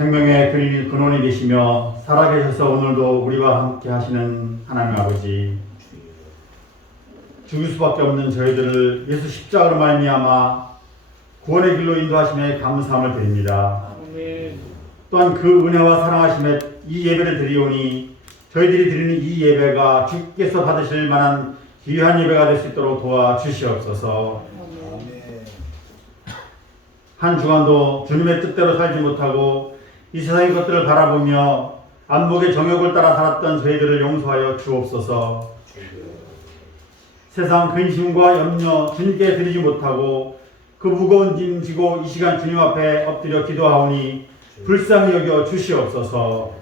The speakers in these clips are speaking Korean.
생명의 근원이 되시며 살아계셔서 오늘도 우리와 함께 하시는 하나님 아버지, 죽을 수밖에 없는 저희들을 예수 십자가로 말미암아 구원의 길로 인도하심에 감사함을 드립니다. 또한 그 은혜와 사랑하심에 이 예배를 드리오니 저희들이 드리는 이 예배가 주께서 받으실 만한 귀한 예배가 될 수 있도록 도와주시옵소서. 한 주간도 주님의 뜻대로 살지 못하고 이 세상의 것들을 바라보며 안목의 정욕을 따라 살았던 저희들을 용서하여 주옵소서. 세상 근심과 염려 주님께 드리지 못하고 그 무거운 짐 지고 이 시간 주님 앞에 엎드려 기도하오니 불쌍히 여겨 주시옵소서.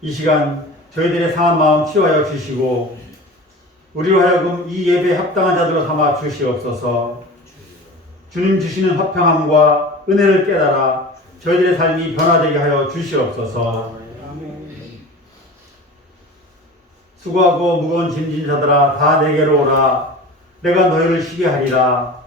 이 시간 저희들의 상한 마음 치유하여 주시고 우리로 하여금 이 예배에 합당한 자들로 삼아 주시옵소서. 주님 주시는 화평함과 은혜를 깨달아 저희들의 삶이 변화되게 하여 주시옵소서. 수고하고 무거운 짐진 자들아 다 내게로 오라. 내가 너희를 쉬게 하리라.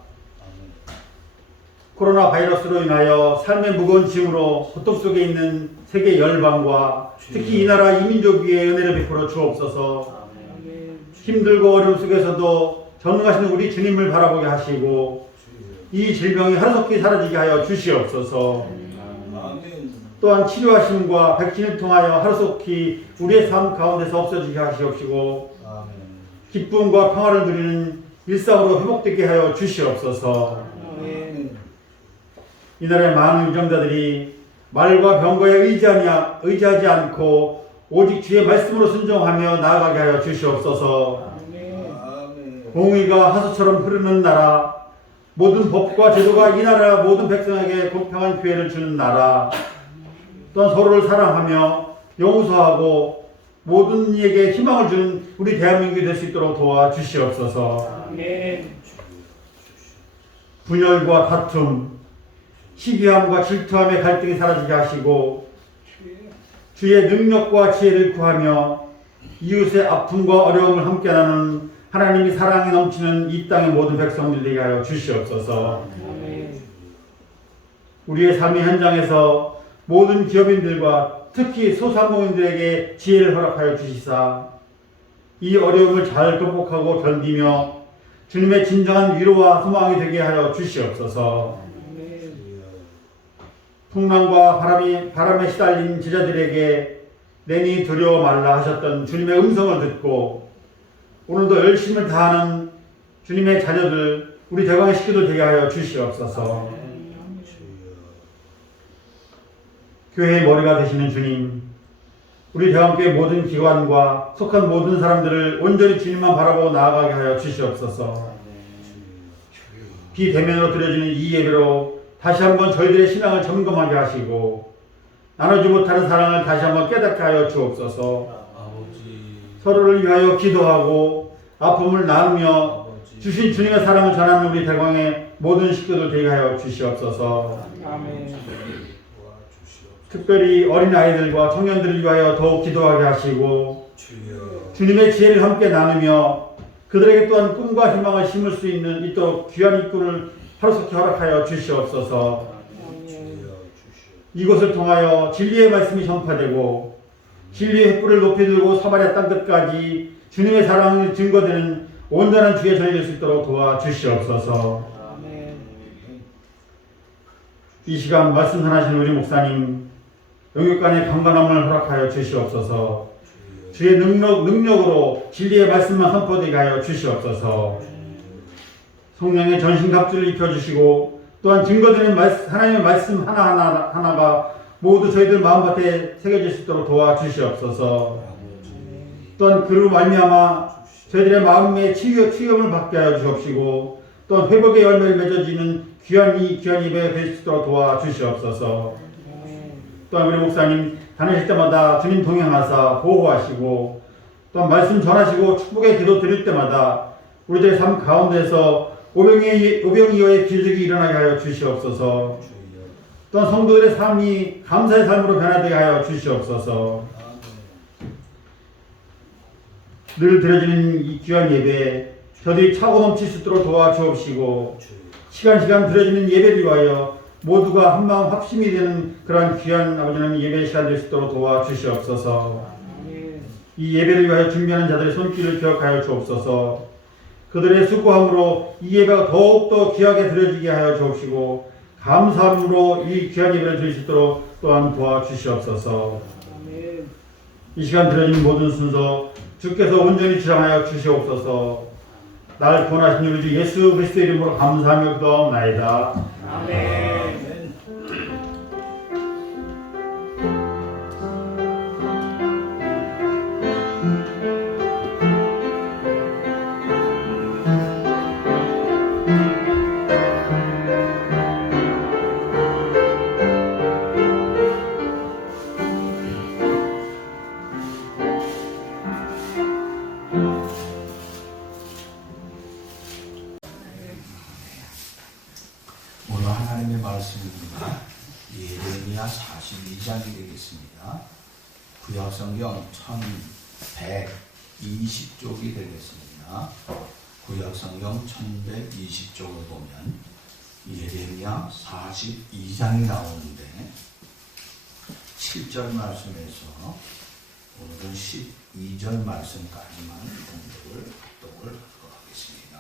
코로나 바이러스로 인하여 삶의 무거운 짐으로 고통 속에 있는 세계 열방과 특히 이 나라 이민족 위에 은혜를 베풀어 주옵소서. 힘들고 어려움 속에서도 전능하신 우리 주님을 바라보게 하시고 이 질병이 하루속히 사라지게 하여 주시옵소서. 또한 치료하심과 백신을 통하여 하루속히 우리의 삶 가운데서 없어지게 하시옵시고 기쁨과 평화를 누리는 일상으로 회복되게 하여 주시옵소서. 이 나라의 많은 유정자들이 말과 병거에 의지하지 않고 오직 주의 말씀으로 순종하며 나아가게 하여 주시옵소서. 공의가 하수처럼 흐르는 나라, 모든 법과 제도가 이 나라 모든 백성에게 공평한 기회를 주는 나라, 또한 서로를 사랑하며 용서하고 모든 이에게 희망을 주는 우리 대한민국이 될 수 있도록 도와주시옵소서. 분열과 다툼, 시기함과 질투함의 갈등이 사라지게 하시고 주의 능력과 지혜를 구하며 이웃의 아픔과 어려움을 함께 나누는 하나님이 사랑이 넘치는 이 땅의 모든 백성들 되게 하여 주시옵소서. 우리의 삶의 현장에서 모든 기업인들과 특히 소상공인들에게 지혜를 허락하여 주시사 이 어려움을 잘 극복하고 견디며 주님의 진정한 위로와 소망이 되게 하여 주시옵소서. 풍랑과 바람에 시달린 제자들에게 내니 두려워 말라 하셨던 주님의 음성을 듣고 오늘도 열심을 다하는 주님의 자녀들, 우리 대광의 식구들 되게 하여 주시옵소서. 교회의 머리가 되시는 주님, 우리 대광교회 모든 기관과 속한 모든 사람들을 온전히 주님만 바라보고 나아가게 하여 주시옵소서. 비대면으로 드려지는 이 예배로 다시 한번 저희들의 신앙을 점검하게 하시고 나누지 못하는 사랑을 다시 한번 깨닫게 하여 주옵소서. 서로를 위하여 기도하고 아픔을 나누며 주신 주님의 사랑을 전하는 우리 대광의 모든 식구들 되게 하여 주시옵소서. 특별히 어린아이들과 청년들을 위하여 더욱 기도하게 하시고 주님의 지혜를 함께 나누며 그들에게 또한 꿈과 희망을 심을 수 있도록 귀한 입구를 하루속히 허락하여 주시옵소서. 이곳을 통하여 진리의 말씀이 전파되고 진리의 횃불을 높이 들고 사마리아 땅끝까지 주님의 사랑이 증거되는 온전한 주의 전이 될 수 있도록 도와주시옵소서. 이 시간 말씀 전하시는 우리 목사님 영육간의 강건함을 허락하여 주시옵소서. 주의 능력으로 진리의 말씀만 선포되게 하여 주시옵소서. 성령의 전신갑주를 입혀주시고 또한 증거되는 하나님의 말씀 하나하나가 모두 저희들 마음밭에 새겨질 수 있도록 도와주시옵소서. 또한 그로 말미암아 저희들의 마음의 치유함을 받게 하여 주옵시고 또한 회복의 열매를 맺어지는 귀한 예배가 될 수 있도록 도와주시옵소서. 또한 우리 목사님 다니실 때마다 주님 동행하사 보호하시고 또한 말씀 전하시고 축복의 기도 드릴 때마다 우리들의 삶 가운데서 오병이어의 기적이 일어나게 하여 주시옵소서. 또한 성도들의 삶이 감사의 삶으로 변화되게 하여 주시옵소서. 늘 드려지는 이 귀한 예배 저들이 차고 넘칠 수 있도록 도와주옵시고 시간 드려지는 예배를 위하여 모두가 한마음 합심이 되는 그러한 귀한 아버지 하나님 예배 시간 될 수 있도록 도와주시옵소서. 이 예배를 위하여 준비하는 자들의 손길을 기억하여 주옵소서. 그들의 수고함으로 이 예배가 더욱더 귀하게 드려지게 하여 주옵시고 감사함으로 이 귀한 예배를 드릴 수 있도록 또한 도와주시옵소서. 이 시간 드려진 모든 순서 주께서 온전히 지향하여 주시옵소서. 날 구원하신 우리 주 예수 그리스도의 이름으로 감사하며 기도하옵나이다. 아멘. 오늘 하나님의 말씀입니다. 예레미야 42장이 되겠습니다. 구약성경 1120쪽이 되겠습니다. 구약성경 1120쪽을 보면 예레미야 42장이 나오는데 7절 말씀에서 오늘은 12절 말씀까지만 공독을 하도록 하겠습니다.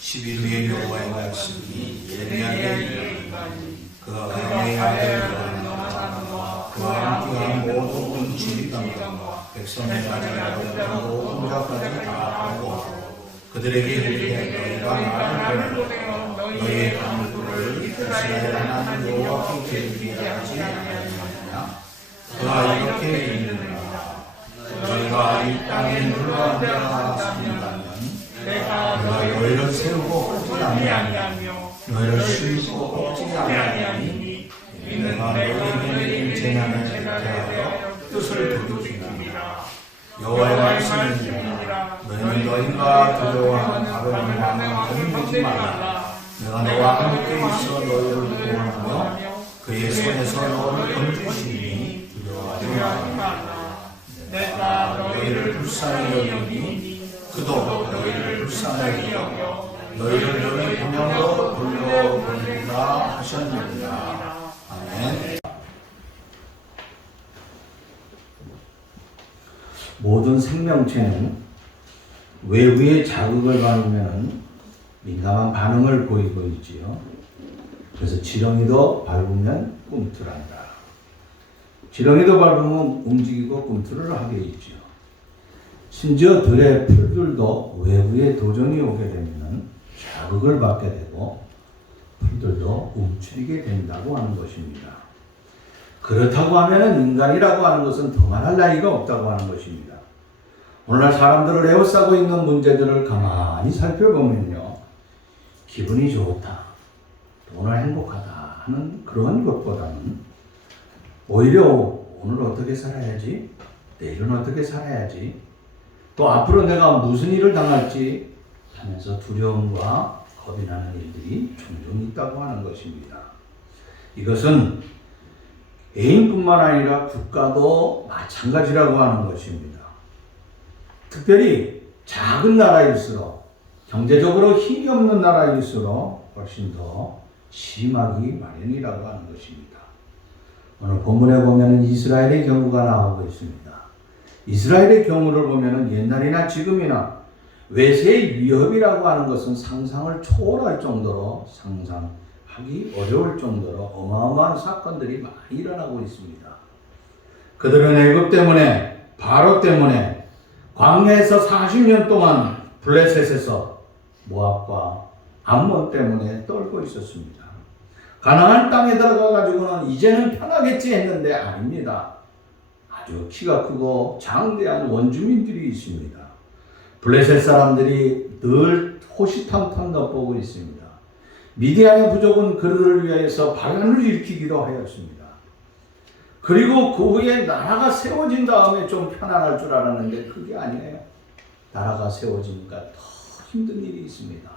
11위의 여호와의 말씀이 예레미야에게 이르니 그가 왕의 아들 여호와와 그와 함께한 모든 운치리감과 백성의 가정과 공자까지 다 하고 그들에게 이르되 너희가 나를 보내어 너희의 강물을 이스라엘 하나님 여호와께 이르게 하지 아니하느냐. 그가 이렇게 이르느니라. 너희가 이 땅에 눌러앉아 산다면 내가 너희를 세우고 꺾지 아니하며 너희를 심고 꺾지 아니하니 내가 너희에게 재난을 대하여 뜻을 돌이키리라. 여호와의 말씀이니라. 너희는 너희가 두려워하는 다른 왕을 건드리지 말라. 내가 너와 함께 있어 너희를 구원하며 그의 손에서 너를 건지시니 두려워하지 말라. 내가 너희를 불쌍히 여기니 그도 너희를 불쌍히 여겨 너희를 너희 본향으로 불러보리라 하셨느니라. 아멘. 모든 생명체는 외부의 자극을 받으면 민감한 반응을 보이고 있지요. 그래서 지렁이도 밟으면 꿈틀한다. 지렁이도 밟으면 움직이고 꿈틀을 하게 있지요. 심지어 들의 풀들도 외부의 도전이 오게 되면 자극을 받게 되고 풀들도 움츠리게 된다고 하는 것입니다. 그렇다고 하면 인간이라고 하는 것은 더 말할 나위가 없다고 하는 것입니다. 오늘날 사람들을 에워싸고 있는 문제들을 가만히 살펴보면요, 기분이 좋다, 오늘 행복하다 하는 그런 것보다는 오히려 오늘 어떻게 살아야지, 내일은 어떻게 살아야지, 또 앞으로 내가 무슨 일을 당할지 하면서 두려움과 겁이 나는 일들이 종종 있다고 하는 것입니다. 이것은 개인뿐만 아니라 국가도 마찬가지라고 하는 것입니다. 특별히 작은 나라일수록, 경제적으로 힘이 없는 나라일수록 훨씬 더 심하기 마련이라고 하는 것입니다. 오늘 본문에 보면 이스라엘의 경우가 나오고 있습니다. 이스라엘의 경우를 보면 옛날이나 지금이나 외세의 위협이라고 하는 것은 상상을 초월할 정도로, 상상하기 어려울 정도로 어마어마한 사건들이 많이 일어나고 있습니다. 그들은 애굽 때문에, 바로 때문에 광야에서 40년 동안 블레셋에서 모압과 암몬 때문에 떨고 있었습니다. 가나안 땅에 들어가 가지고는 이제는 편하겠지 했는데 아닙니다. 아주 키가 크고 장대한 원주민들이 있습니다. 블레셋 사람들이 늘 호시탐탐 엿보고 있습니다. 미디안의 부족은 그들을 위해서 반란을 일으키기도 하였습니다. 그리고 그 후에 나라가 세워진 다음에 좀 편안할 줄 알았는데 그게 아니에요. 나라가 세워지니까 더 힘든 일이 있습니다.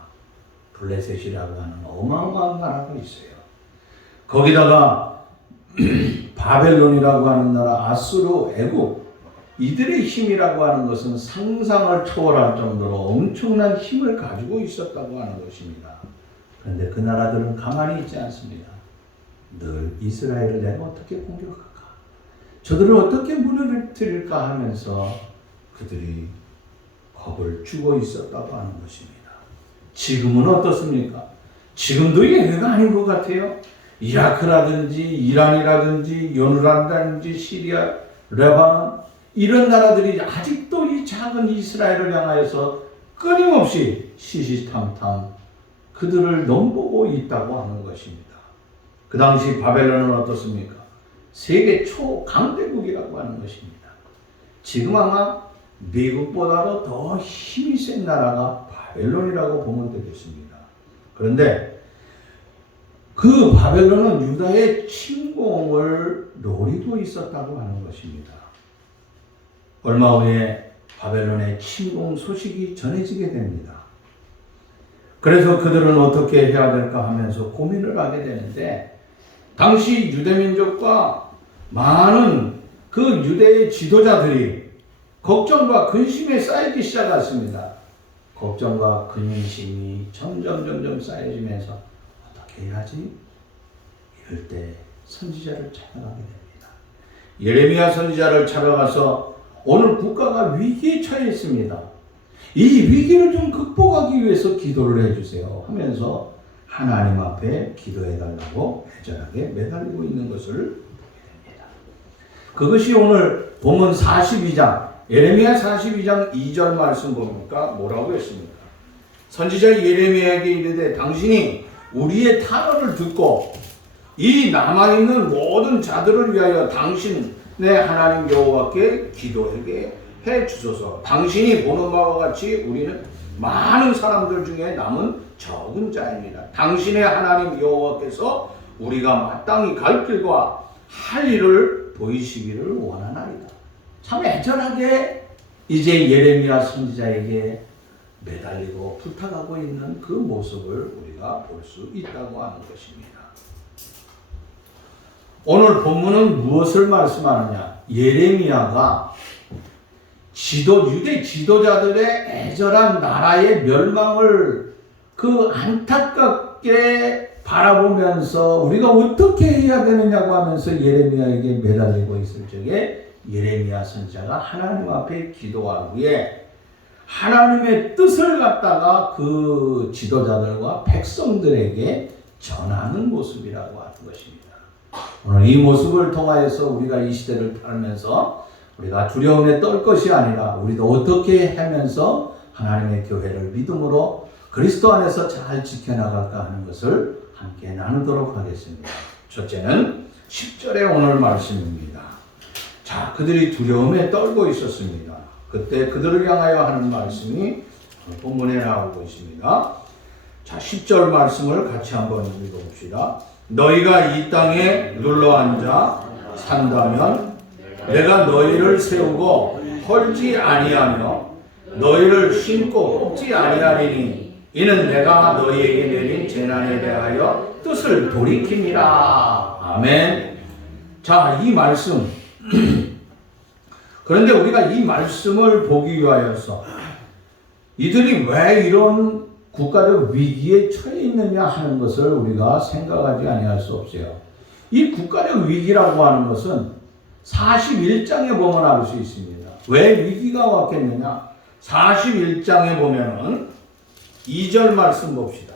블레셋이라고 하는 어마어마한 나라가 있어요. 거기다가 바벨론이라고 하는 나라, 아수르, 애굽, 이들의 힘이라고 하는 것은 상상을 초월할 정도로 엄청난 힘을 가지고 있었다고 하는 것입니다. 그런데 그 나라들은 가만히 있지 않습니다. 늘 이스라엘을 내가 어떻게 공격할까? 저들을 어떻게 무너뜨릴까 하면서 그들이 겁을 주고 있었다고 하는 것입니다. 지금은 어떻습니까? 지금도 예외가 아닌 것 같아요. 이라크라든지 이란이라든지 요르단이라든지 시리아, 레바논 이런 나라들이 아직도 이 작은 이스라엘을 향하여서 끊임없이 시시탐탐 그들을 넘보고 있다고 하는 것입니다. 그 당시 바벨론은 어떻습니까? 세계 초강대국이라고 하는 것입니다. 지금 아마 미국보다도 더 힘이 센 나라가 바벨론이라고 보면 되겠습니다. 그런데 그 바벨론은 유다의 침공을 노리고 있었다고 하는 것입니다. 얼마 후에 바벨론의 침공 소식이 전해지게 됩니다. 그래서 그들은 어떻게 해야 될까 하면서 고민을 하게 되는데 당시 유대민족과 많은 그 유대의 지도자들이 걱정과 근심에 쌓이기 시작했습니다. 걱정과 근심이 점점 쌓여지면서 어떻게 해야지? 이럴 때 선지자를 찾아가게 됩니다. 예레미야 선지자를 찾아가서 오늘 국가가 위기에 처해 있습니다. 이 위기를 좀 극복하기 위해서 기도를 해주세요 하면서 하나님 앞에 기도해달라고 애절하게 매달리고 있는 것을 보게 됩니다. 그것이 오늘 본문 42장 예레미야 42장 2절 말씀 보니까 뭐라고 했습니까? 선지자 예레미야에게 이르되 당신이 우리의 탄원을 듣고 이 남아있는 모든 자들을 위하여 당신의 하나님 여호와께 기도하게 해 주소서. 당신이 보는 바와 같이 우리는 많은 사람들 중에 남은 적은 자입니다. 당신의 하나님 여호와께서 우리가 마땅히 갈 길과 할 일을 보이시기를 원하나이다. 참 애절하게 이제 예레미야 선지자에게 매달리고 부탁하고 있는 그 모습을 우리가 볼 수 있다고 하는 것입니다. 오늘 본문은 무엇을 말씀하느냐? 예레미야가 유대 지도자들의 애절한 나라의 멸망을 그 안타깝게 바라보면서 우리가 어떻게 해야 되느냐고 하면서 예레미야에게 매달리고 있을 적에 예레미야 선지자가 하나님 앞에 기도한 후에 하나님의 뜻을 갖다가 그 지도자들과 백성들에게 전하는 모습이라고 하는 것입니다. 오늘 이 모습을 통하여서 우리가 이 시대를 살면서 우리가 두려움에 떨 것이 아니라 우리도 어떻게 하면서 하나님의 교회를 믿음으로 그리스도 안에서 잘 지켜나갈까 하는 것을 함께 나누도록 하겠습니다. 첫째는 10절의 오늘 말씀입니다. 자, 그들이 두려움에 떨고 있었습니다. 그때 그들을 향하여 하는 말씀이 본문에 나오고 있습니다. 자, 10절 말씀을 같이 한번 읽어봅시다. 너희가 이 땅에 눌러앉아 산다면 내가 너희를 세우고 헐지 아니하며 너희를 심고 뽑지 아니하리니 이는 내가 너희에게 내린 재난에 대하여 뜻을 돌이킵니다. 아멘. 자, 이 말씀 그런데 우리가 이 말씀을 보기 위하여서 이들이 왜 이런 국가적 위기에 처해 있느냐 하는 것을 우리가 생각하지 아니할 수 없어요. 이 국가적 위기라고 하는 것은 41장에 보면 알 수 있습니다. 왜 위기가 왔겠느냐? 41장에 보면은 2절 말씀 봅시다.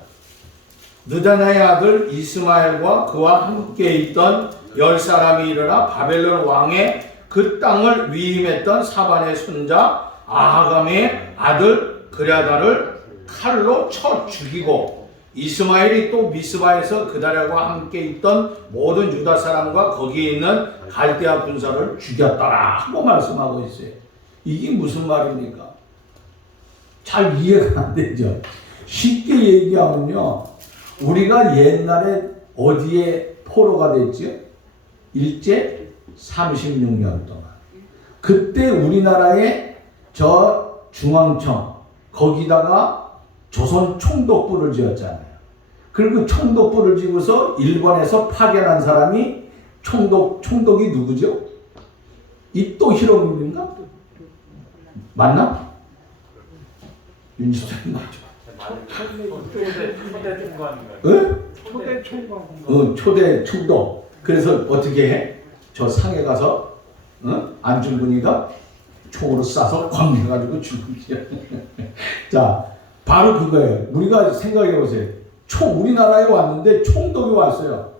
느다나의 아들 이스마엘과 그와 함께 있던 10사람이 일어나 바벨론 왕의 그 땅을 위임했던 사반의 손자 아하감의 아들 그랴다를 칼로 쳐 죽이고 이스마엘이 또 미스바에서 그다랴와 함께 있던 모든 유다 사람과 거기에 있는 갈대아 군사를 죽였더라 하고 말씀하고 있어요. 이게 무슨 말입니까? 잘 이해가 안 되죠. 쉽게 얘기하면요, 우리가 옛날에 어디에 포로가 됐죠? 일제 36년 동안. 그때 우리나라의 저 중앙청 거기다가 조선 총독부를 지었잖아요. 그리고 총독부를 지고서 일본에서 파견한 사람이 총독이 누구죠? 이토 히로부미인가? 맞나? 윤주선 맞죠? 초대 중간인가요? 예? 초대 총각. 초대 충동. 그래서 어떻게 해? 저 상에 가서 안중근이가 총으로 쏴서 광 해가지고 죽음이야. 자, 바로 그거예요. 우리가 생각해 보세요. 우리나라에 왔는데 총독이 왔어요.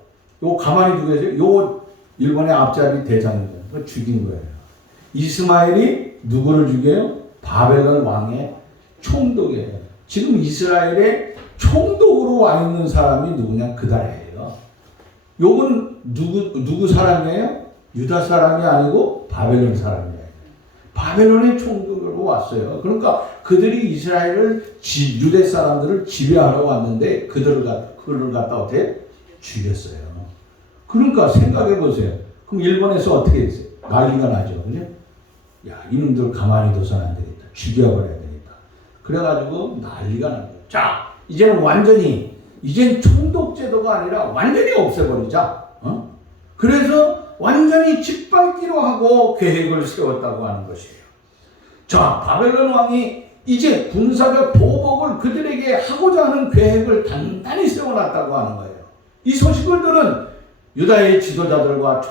요거 가만히 두고 계세요. 요거 일본의 앞잡이 대장이죠. 그거 죽인 거예요. 이스마엘이 누구를 죽여요? 바벨론 왕의 총독이에요. 지금 이스라엘에 총독으로 와 있는 사람이 누구냐? 그다라예요. 요건 누구 사람이에요? 유다 사람이 아니고 바벨론 사람이에요. 바벨론의 총독으로 왔어요. 그러니까 그들이 이스라엘을 유대 사람들을 지배하러 왔는데 그들을 갖다 어떻게 죽였어요. 그러니까 생각해 보세요. 그럼 일본에서 어떻게 했어요? 난리가 나죠. 그죠? 야, 이놈들 가만히 둬서는 안 되겠다. 죽여버려야 되겠다. 그래가지고 난리가 난 거예요. 자, 이제는 이젠 총독제도가 아니라 완전히 없애버리자. 그래서 완전히 짓밟기로 하고 계획을 세웠다고 하는 것이에요. 자, 바벨론 왕이 이제 군사적 보복을 그들에게 하고자 하는 계획을 단단히 세워놨다고 하는 거예요. 이 소식을 들은 유다의 지도자들과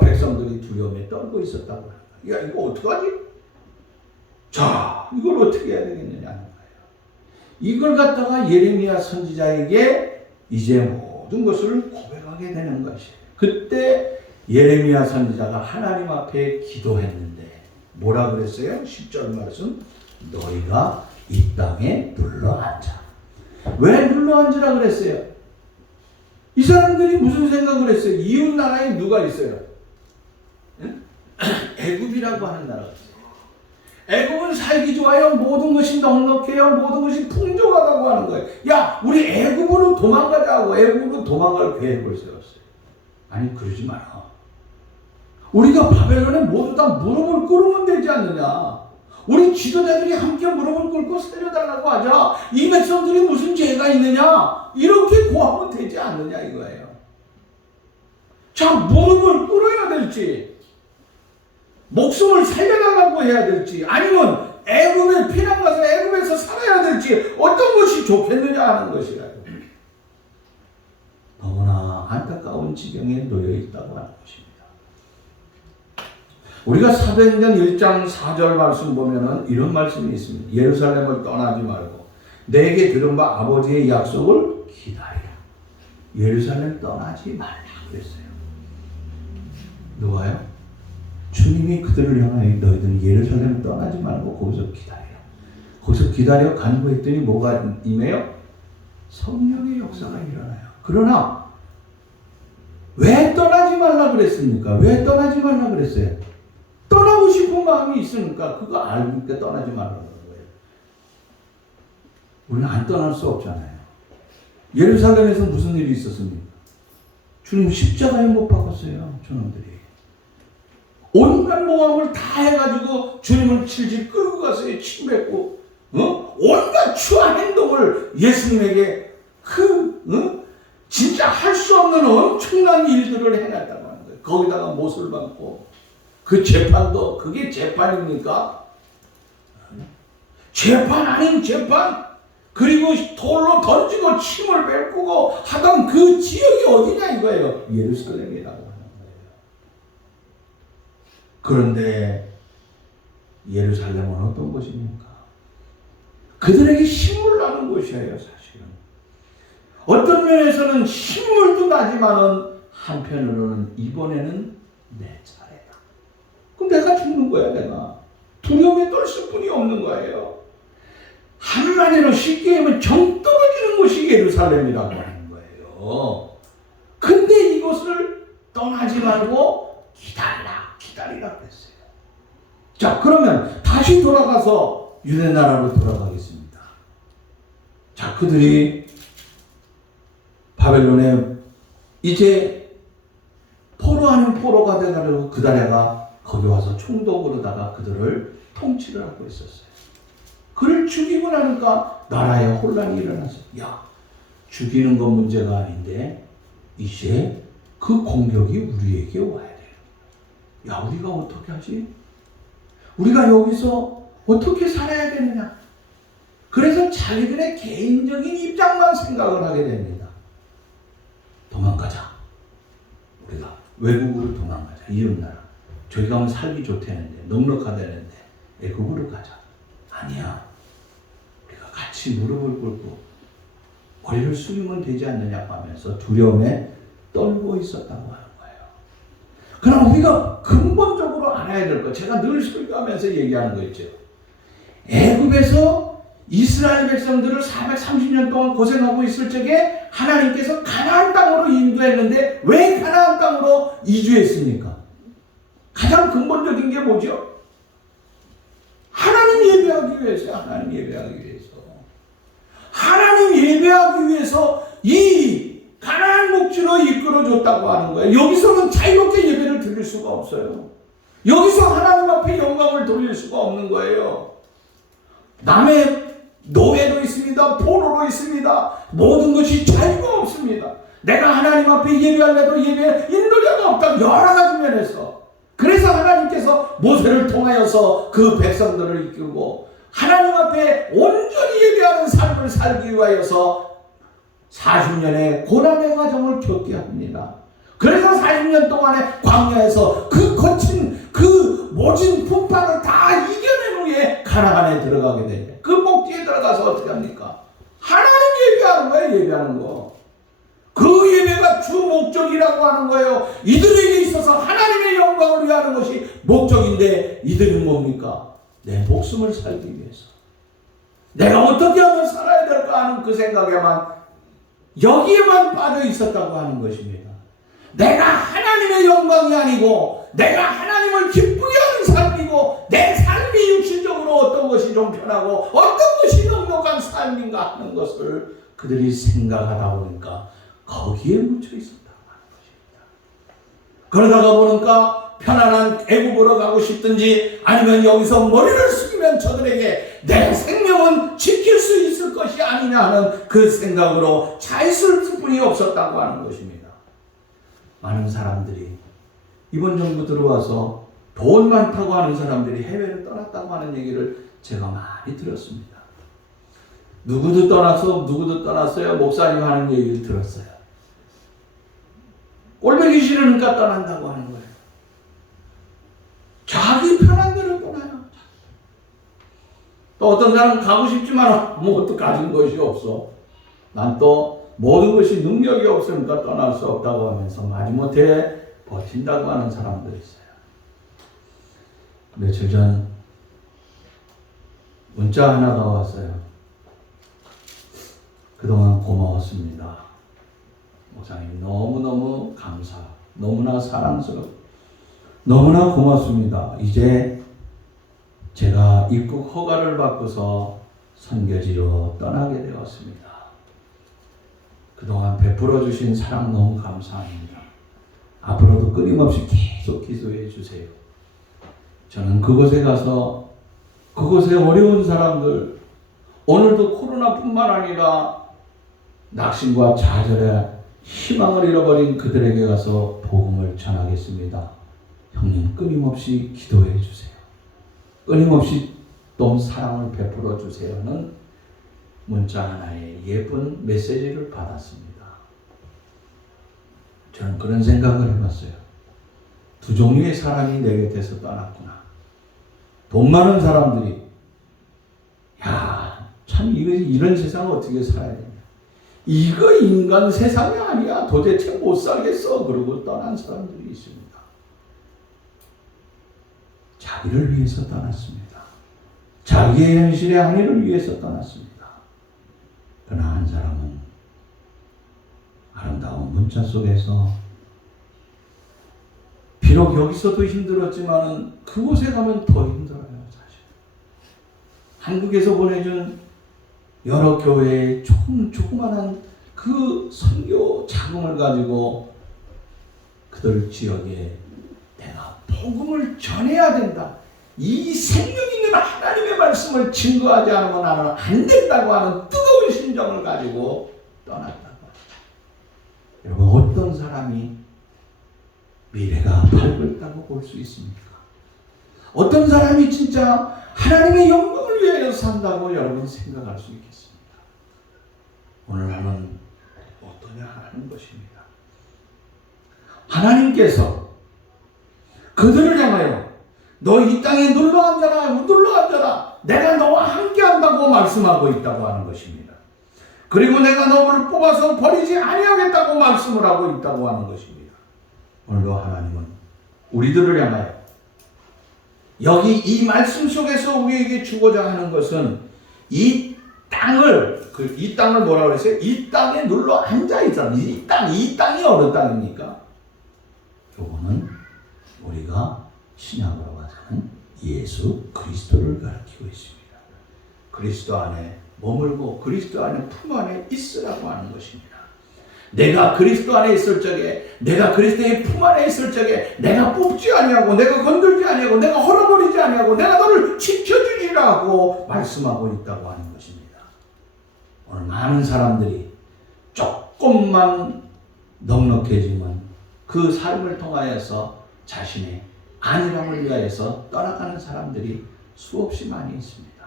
백성들이 두려움에 떨고 있었다고 합니다. 야, 이거 어떡하지? 자, 이걸 어떻게 해야 되겠느냐는 거예요. 이걸 갖다가 예레미야 선지자에게 이제 모든 것을 고백하게 되는 것이에요. 그때 예레미야 선지자가 하나님 앞에 기도했는데 뭐라 그랬어요? 10절 말씀, 너희가 이 땅에 눌러앉아. 왜 눌러앉으라 그랬어요? 이 사람들이 무슨 생각을 했어요? 이웃 나라에 누가 있어요? 애굽이라고 하는 나라가 있어요. 애굽은 살기 좋아요. 모든 것이 넉넉해요. 모든 것이 풍족하다고 하는 거예요. 야, 우리 애굽으로 도망가자고 애굽으로 도망갈 계획을 세웠어요. 아니, 그러지 마라. 우리가 바벨론에 모두 다 무릎을 꿇으면 되지 않느냐. 우리 지도자들이 함께 무릎을 꿇고 살려달라고 하자. 이 백성들이 무슨 죄가 있느냐. 이렇게 고하면 되지 않느냐 이거예요. 자, 무릎을 꿇어야 될지 목숨을 살려달라고 해야 될지 아니면 애굽에 피난 가서 애굽에서 살아야 될지 어떤 것이 좋겠느냐 하는 것이라요. 너무나 안타까운 지경에 놓여 있다고 하는 것입니다. 우리가 사도행전 1장 4절 말씀 보면은 이런 말씀이 있습니다. 예루살렘을 떠나지 말고 내게 들은 바 아버지의 약속을 기다려. 예루살렘 떠나지 말라 그랬어요. 누가요? 주님이 그들을 향하여 너희들은 예루살렘 떠나지 말고 거기서 기다려. 거기서 기다려 간구했더니 뭐가 임해요? 성령의 역사가 일어나요. 그러나 왜 떠나지 말라 그랬습니까? 왜 떠나지 말라 그랬어요? 떠나고 싶은 마음이 있으니까 그거 알니까 떠나지 말라는 거예요. 우리는 안 떠날 수 없잖아요. 예루살렘에서 무슨 일이 있었습니까? 주님 십자가에 못 박았어요. 저놈들이. 온갖 모함을 다 해가지고 주님을 질질 끌고 갔어요. 침뱉고 온갖 추한 행동을 예수님에게 진짜 할 수 없는 엄청난 일들을 해놨다고 하는 거예요. 거기다가 못을 받고 그 재판도 그게 재판입니까? 재판 아닌 재판. 그리고 돌로 던지고 침을 뱉고 하던 그 지역이 어디냐 이거예요. 예루살렘이라고 하는 거예요. 그런데 예루살렘은 어떤 곳입니까? 그들에게 신물 나는 곳이에요. 사실은 어떤 면에서는 신물도 나지만은 한편으로는 이번에는 내 차례다. 그럼 내가 죽는 거야. 내가 두려움에 떨실 뿐이 없는 거예요. 한마디로 쉽게 하면 정 떨어지는 곳이 예루살렘이라고 하는 거예요. 근데 이것을 떠나지 말고 기다리라 그랬어요. 자, 그러면 다시 돌아가서 유대 나라로 돌아가겠습니다. 자, 그들이 바벨론에 이제 포로 아닌 포로가 돼가지고 그다레가 거기 와서 총독으로다가 그들을 통치를 하고 있었어요. 그를 죽이고 나니까 나라에 혼란이 일어나서 야, 죽이는 건 문제가 아닌데 이제 그 공격이 우리에게 와야 돼요. 야, 우리가 어떻게 하지? 우리가 여기서 어떻게 살아야 되느냐? 그래서 자기들의 개인적인 입장만 생각을 하게 됩니다. 도망가자. 우리가 외국으로 도망가자. 이웃나라. 저기 가면 살기 좋다는데, 넉넉하다는데 애국으로 가자. 아니야. 우리가 같이 무릎을 꿇고 머리를 숙이면 되지 않느냐고 하면서 두려움에 떨고 있었다고 하는 거예요. 그럼 우리가 근본적으로 알아야 될 거, 제가 늘 설교하면서 얘기하는 거 있죠. 애굽에서 이스라엘 백성들을 430년 동안 고생하고 있을 적에 하나님께서 가나안 땅으로 인도했는데 왜 가나안 땅으로 이주했습니까? 가장 근본적인 게 뭐죠? 하나님 예배하기 위해서, 하나님 예배하기 위해서. 하나님 예배하기 위해서 이 가나안 목지로 이끌어줬다고 하는 거예요. 여기서는 자유롭게 예배를 드릴 수가 없어요. 여기서 하나님 앞에 영광을 돌릴 수가 없는 거예요. 남의 노예도 있습니다. 포로로 있습니다. 모든 것이 자유가 없습니다. 내가 하나님 앞에 예배할래도 예배할 인도자가 없다. 여러 가지 면에서. 그래서 하나님께서 모세를 통하여서 그 백성들을 이끌고 하나님 앞에 온전히 예배하는 삶을 살기 위하여서 40년의 고난의 과정을 겪게 합니다. 그래서 40년 동안의 광야에서 그 거친 그 모진 풍파를 다 이겨낸 후에 가나안에 들어가게 되죠. 그 목지에 들어가서 어떻게 합니까? 하나님 예배하는 거예요. 예배하는 거. 그 예배가 주 목적이라고 하는 거예요. 이들에게 있어서 하나님의 영광을 위하는 것이 목적인데 이들은 뭡니까? 내 목숨을 살기 위해서. 내가 어떻게 하면 살아야 될까 하는 그 생각에만, 여기에만 빠져 있었다고 하는 것입니다. 내가 하나님의 영광이 아니고 내가 하나님을 기쁘게 하는 삶이고 내 삶이 육신적으로 어떤 것이 좀 편하고 어떤 것이 넉넉한 삶인가 하는 것을 그들이 생각하다 보니까 거기에 묻혀 있었다고 하는 것입니다. 그러다가 보니까 편안한 애굽으로 가고 싶든지 아니면 여기서 머리를 숙이면 저들에게 내 생명은 지킬 수 있을 것이 아니냐 하는 그 생각으로 차 있을 뿐이 없었다고 하는 것입니다. 많은 사람들이 이번 정부 들어와서 돈 많다고 하는 사람들이 해외를 떠났다고 하는 얘기를 제가 많이 들었습니다. 누구도 떠났어요. 목사님 하는 얘기를 들었어요. 꼴보기 싫으니까 떠난다고 하는 거예요. 자기 편한 대로 떠나요. 또 어떤 사람은 가고 싶지만 아무것도 가진 것이 없어. 난 또 모든 것이 능력이 없으니까 떠날 수 없다고 하면서 마지못해 버틴다고 하는 사람도 있어요. 며칠 전 문자 하나가 왔어요. 그동안 고마웠습니다. 목사님 너무너무 감사, 너무나 사랑스럽고 너무나 고맙습니다. 이제 제가 입국 허가를 받고서 선교지로 떠나게 되었습니다. 그동안 베풀어 주신 사랑 너무 감사합니다. 앞으로도 끊임없이 계속 기도해 주세요. 저는 그곳에 가서 그곳에 어려운 사람들, 오늘도 코로나뿐만 아니라 낙심과 좌절에 희망을 잃어버린 그들에게 가서 복음을 전하겠습니다. 형님 끊임없이 기도해 주세요. 끊임없이 또 사랑을 베풀어 주세요는 문자 하나에 예쁜 메시지를 받았습니다. 저는 그런 생각을 해봤어요. 두 종류의 사람이 내 곁에서 떠났구나. 돈 많은 사람들이 참 이런 세상을 어떻게 살아야 되냐. 이거 인간 세상이 아니야. 도대체 못 살겠어. 그러고 떠난 사람들이 있습니다. 자기를 위해서 떠났습니다. 자기의 현실의 한의를 위해서 떠났습니다. 그러나 한 사람은 아름다운 문자 속에서 비록 여기서도 힘들었지만 그곳에 가면 더 힘들어요. 사실 한국에서 보내준 여러 교회의 조그만한 그 선교 자금을 가지고 그들 지역에 내가 복음을 전해야 된다. 이 생명 있는 하나님의 말씀을 증거하지 않으면 나는 안 된다고 하는 뜨거운 심정을 가지고 떠났다고. 여러분 어떤 사람이 미래가 밝을다고 볼 수 있습니까? 어떤 사람이 진짜 하나님의 영광을 위하여 산다고 여러분 생각할 수 있겠습니다. 오늘 나는 어떠냐 하는 것입니다. 하나님께서 그들을 향하여 너 이 땅에 눌러 앉아라, 눌러 앉아라. 내가 너와 함께 한다고 말씀하고 있다고 하는 것입니다. 그리고 내가 너를 뽑아서 버리지 아니하겠다고 말씀을 하고 있다고 하는 것입니다. 오늘도 하나님은 우리들을 향하여 여기 이 말씀 속에서 우리에게 주고자 하는 것은 이 땅을 뭐라고 그랬어요? 이 땅에 눌러 앉아 있다. 이 땅이 어느 땅입니까? 요거는 우리가 신약으로 가자는 예수 그리스도를 가리키고 있습니다. 그리스도 안에 머물고 그리스도 안에 품 안에 있으라고 하는 것입니다. 내가 그리스도 안에 있을 적에, 내가 그리스도의 품 안에 있을 적에 내가 뽑지 아니하고 내가 건들지 아니하고 내가 헐어버리지 아니하고 내가 너를 지켜주리라고 말씀하고 있다고 하는 것입니다. 오늘 많은 사람들이 조금만 넉넉해지면 그 삶을 통하여서 자신의 안일함을 위하여서 떠나가는 사람들이 수없이 많이 있습니다.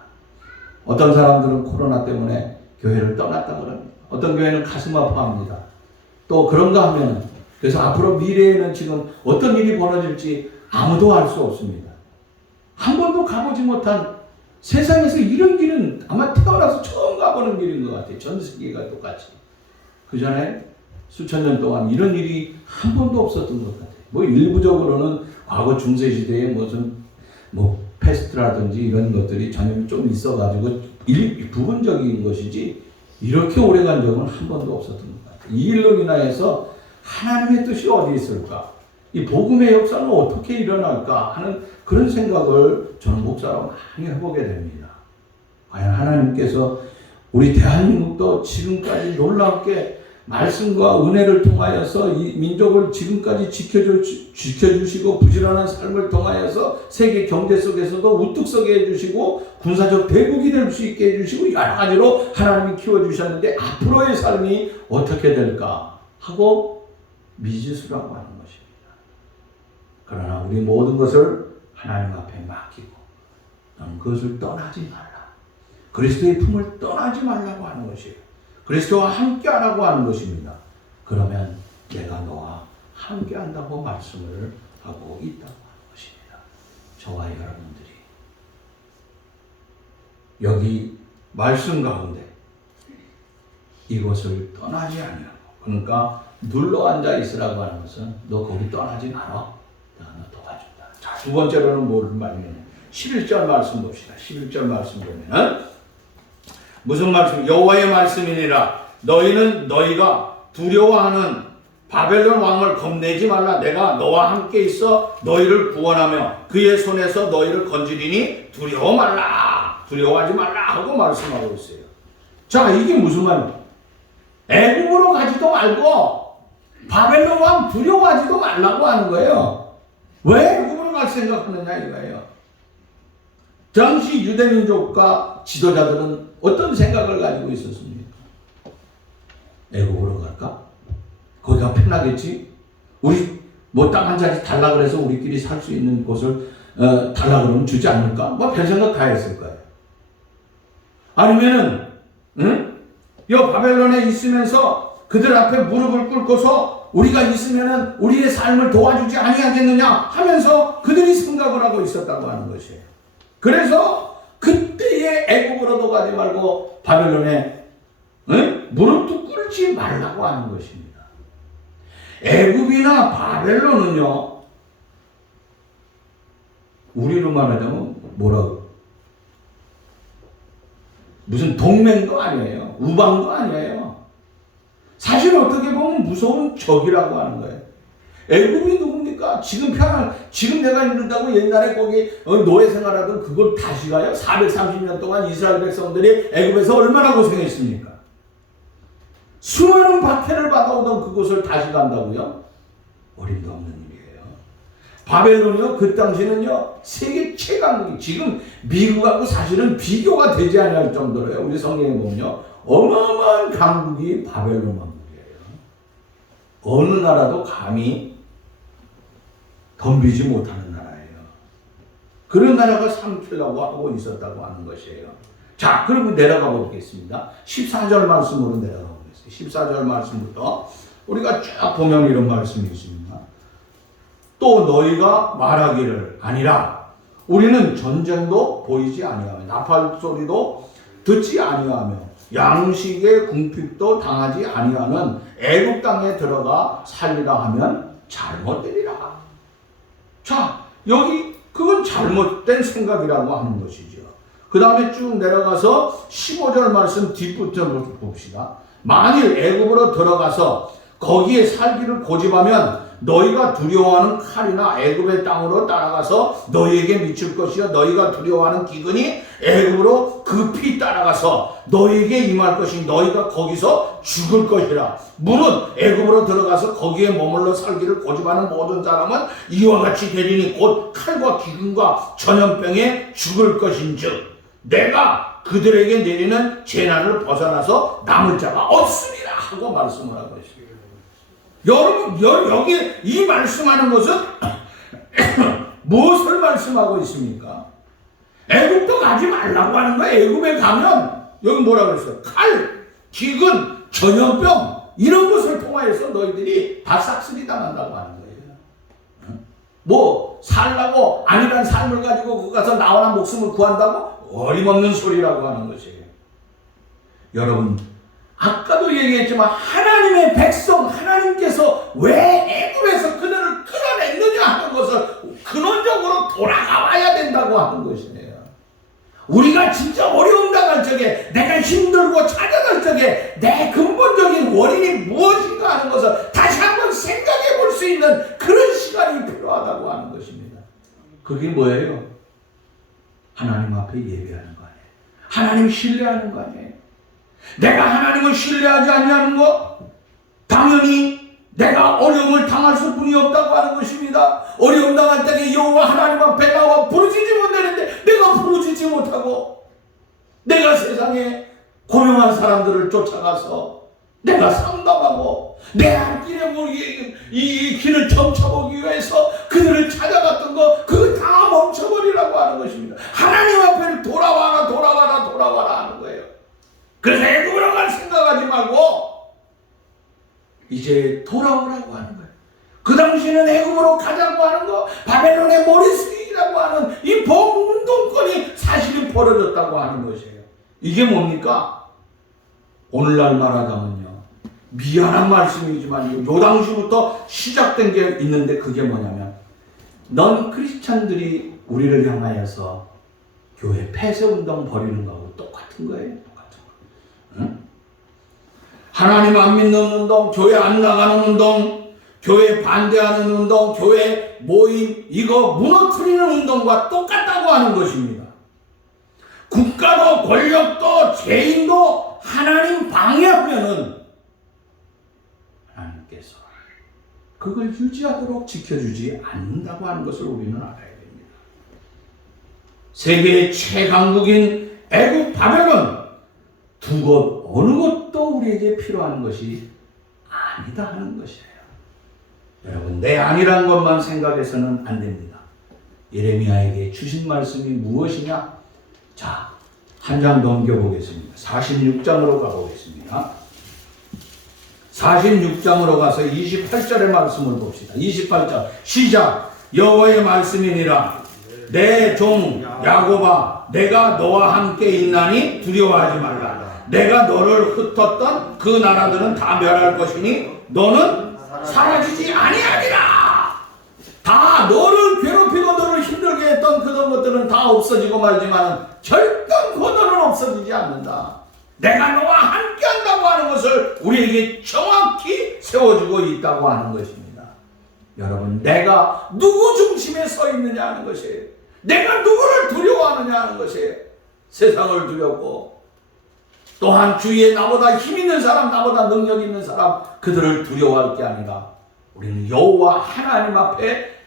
어떤 사람들은 코로나 때문에 교회를 떠났다 그럽니다. 어떤 교회는 가슴 아파합니다. 또 그런가 하면 그래서 앞으로 미래에는 지금 어떤 일이 벌어질지 아무도 알 수 없습니다. 한 번도 가보지 못한 세상에서 이런 길은 아마 태어나서 처음 가보는 길인 것 같아요. 전 세계가 똑같이. 그 전에 수천 년 동안 이런 일이 한 번도 없었던 것 같아요. 뭐 일부적으로는 과거 중세시대에 무슨 패스트라든지 이런 것들이 전염이 좀 있어가지고 부분적인 것이지 이렇게 오래간 적은 한 번도 없었던 것 같아요. 이 일로 인하여서 하나님의 뜻이 어디 있을까? 이 복음의 역사는 어떻게 일어날까 하는 그런 생각을 저는 목사로 많이 해보게 됩니다. 과연 하나님께서 우리 대한민국도 지금까지 놀랍게 말씀과 은혜를 통하여서 이 민족을 지금까지 지켜주시고 부지런한 삶을 통하여서 세계 경제 속에서도 우뚝 서게 해주시고 군사적 대국이 될 수 있게 해주시고 여러 가지로 하나님이 키워주셨는데 앞으로의 삶이 어떻게 될까 하고 미지수라고 하는 것입니다. 그러나 우리 모든 것을 하나님 앞에 맡기고 너는 그것을 떠나지 말라. 그리스도의 품을 떠나지 말라고 하는 것이에요. 그리스도와 함께하라고 하는 것입니다. 그러면 내가 너와 함께한다고 말씀을 하고 있다고 하는 것입니다. 저와 여러분들이 여기 말씀 가운데 이것을 떠나지 아니하고 그러니까 눌러 앉아 있으라고 하는 것은 너 거기 떠나지 마라. 내가 너 도와준다. 자, 두 번째로는 뭘 말하냐면 11절 말씀 봅시다. 11절 말씀 보면은 무슨 말씀? 여호와의 말씀이니라. 너희는 너희가 두려워하는 바벨론 왕을 겁내지 말라. 내가 너와 함께 있어 너희를 구원하며 그의 손에서 너희를 건지리니 두려워 말라. 두려워하지 말라 하고 말씀하고 있어요. 자, 이게 무슨 말이에요? 애국으로 가지도 말고 바벨론 왕 두려워하지도 말라고 하는 거예요. 왜 애국으로 갈 생각하느냐 이거예요. 당시 유대민족과 지도자들은 어떤 생각을 가지고 있었습니까? 애국으로 갈까? 거기가 편하겠지? 우리 뭐 땅 한 자리 달라 그래서 우리끼리 살 수 있는 곳을 달라 그러면 주지 않을까? 뭐 별 생각 다 했을 거예요. 아니면은 여 바벨론에 있으면서 그들 앞에 무릎을 꿇고서 우리가 있으면은 우리의 삶을 도와주지 아니하겠느냐 하면서 그들이 생각을 하고 있었다고 하는 것이에요. 그래서 그때의 애국으로도 가지 말고 바벨론에 무릎도 꿇지 말라고 하는 것입니다. 애국이나 바벨론은요, 우리로 말하자면 뭐라고? 무슨 동맹도 아니에요. 우방도 아니에요. 사실 어떻게 보면 무서운 적이라고 하는 거예요. 애국이 누굽니까? 지금 내가 힘들다고 옛날에 거기 노예 생활하던 그걸 다시 가요? 430년 동안 이스라엘 백성들이 애국에서 얼마나 고생했습니까? 수많은 박해를 받아오던 그곳을 다시 간다고요? 어림도 없는 일이에요. 바벨론이요, 그 당시는요, 세계 최강국이, 지금 미국하고 사실은 비교가 되지 않을 정도로요. 우리 성경에 보면요, 어마어마한 강국이 바벨론 왕국이에요. 어느 나라도 감히 덤비지 못하는 나라예요. 그런 나라가 삼키려고 하고 있었다고 하는 것이에요. 자, 그리고 내려가 보겠습니다. 14절 말씀으로 내려가 보겠습니다. 14절 말씀부터 우리가 쫙 보면 이런 말씀이 있습니다. 또 너희가 말하기를 아니라 우리는 전쟁도 보이지 아니하며 나팔 소리도 듣지 아니하며 양식의 궁핍도 당하지 아니하는 애굽 땅에 들어가 살리라 하면 잘못되리라. 자, 여기 그건 잘못된 생각이라고 하는 것이죠. 그 다음에 쭉 내려가서 15절 말씀 뒷부터 봅시다. 만일 애굽으로 들어가서 거기에 살기를 고집하면 너희가 두려워하는 칼이나 애굽의 땅으로 따라가서 너희에게 미칠 것이요 너희가 두려워하는 기근이 애굽으로 급히 따라가서 너희에게 임할 것이 너희가 거기서 죽을 것이라. 무릇 애굽으로 들어가서 거기에 머물러 살기를 고집하는 모든 사람은 이와 같이 되리니 곧 칼과 기근과 전염병에 죽을 것인즉 내가 그들에게 내리는 재난을 벗어나서 남을 자가 없으리라 하고 말씀을 하고 있습니다. 여러분, 여기 이 말씀하는 것은 무엇을 말씀하고 있습니까? 애굽도 가지 말라고 하는 거예요. 애굽에 가면 여기 뭐라 그랬어요? 칼, 기근, 전염병 이런 것을 통하여서 너희들이 다 싹쓸이 당한다고 하는 거예요. 뭐 살라고 아니란 삶을 가지고 거기 가서 나와나 목숨을 구한다고? 어림없는 소리라고 하는 것이에요. 여러분, 아까도 얘기했지만 하나님의 백성, 하나님께서 왜 애굽에서 그들을 끌어냈느냐 하는 것을 근원적으로 돌아가봐야 된다고 하는 것이에요. 우리가 진짜 어려움 당할 적에, 내가 힘들고 찾아갈 적에 내 근본적인 원인이 무엇인가 하는 것을 다시 한번 생각해 볼 수 있는 그런 시간이 필요하다고 하는 것입니다. 그게 뭐예요? 하나님 앞에 예배하는 거 아니에요. 하나님 신뢰하는 거 아니에요. 내가 하나님을 신뢰하지 아니하는 것, 당연히 내가 어려움을 당할 수뿐이 없다고 하는 것입니다. 어려움 당할 때에 여호와 하나님 앞에 나와 부르짖지 못하는데 내가 부르짖지 못하고 내가 세상에 고명한 사람들을 쫓아가서 내가 상담하고 내 앞길에 이 길을 점쳐보기 위해서 그들을 찾아갔던 거 그거 다 멈춰버리라고 하는 것입니다. 하나님 앞에 돌아와라 돌아와라 돌아와라 하는 거예요. 그래서 애굽으로 갈 생각하지 말고 이제 돌아오라고 하는 거예요. 그 당시에는 애굽으로 가자고 하는 거, 바벨론의 모리스기라고 하는 이 범운동권이 사실이 벌어졌다고 하는 것이에요. 이게 뭡니까? 오늘날 말하자면요, 미안한 말씀이지만 요 당시부터 시작된 게 있는데 그게 뭐냐면 넌 크리스찬들이 우리를 향하여서 교회 폐쇄운동 벌이는 거하고 똑같은 거예요. 응? 하나님 안 믿는 운동, 교회 안 나가는 운동, 교회 반대하는 운동, 교회 모임 이거 무너뜨리는 운동과 똑같다고 하는 것입니다. 국가도 권력도 개인도 하나님 방해하면은 하나님께서 그걸 유지하도록 지켜주지 않는다고 하는 것을 우리는 알아야 됩니다. 세계의 최강국인 애굽 바벨론 두 곳 어느 것도 우리에게 필요한 것이 아니다 하는 것이에요. 여러분, 내 아니란 것만 생각해서는 안 됩니다. 예레미야에게 주신 말씀이 무엇이냐? 자, 한 장 넘겨보겠습니다. 46장으로 가보겠습니다. 46장으로 가서 28절의 말씀을 봅시다. 28절 시작. 여호와의 말씀이니라. 내 종 야곱아, 내가 너와 함께 있나니 두려워하지 말라. 내가 너를 흩었던 그 나라들은 다 멸할 것이니 너는 사라지지 아니하리라. 다 너를 괴롭히고 너를 힘들게 했던 그런 것들은 다 없어지고 말지만 결단코 너는 없어지지 않는다. 내가 너와 함께 한다고 하는 것을 우리에게 정확히 세워주고 있다고 하는 것입니다. 여러분, 내가 누구 중심에 서 있느냐 하는 것이에요. 내가 누구를 두려워하느냐 하는 것이에요. 세상을 두렵고 또한 주위에 나보다 힘 있는 사람, 나보다 능력 있는 사람, 그들을 두려워할 게 아니라 우리는 여호와 하나님 앞에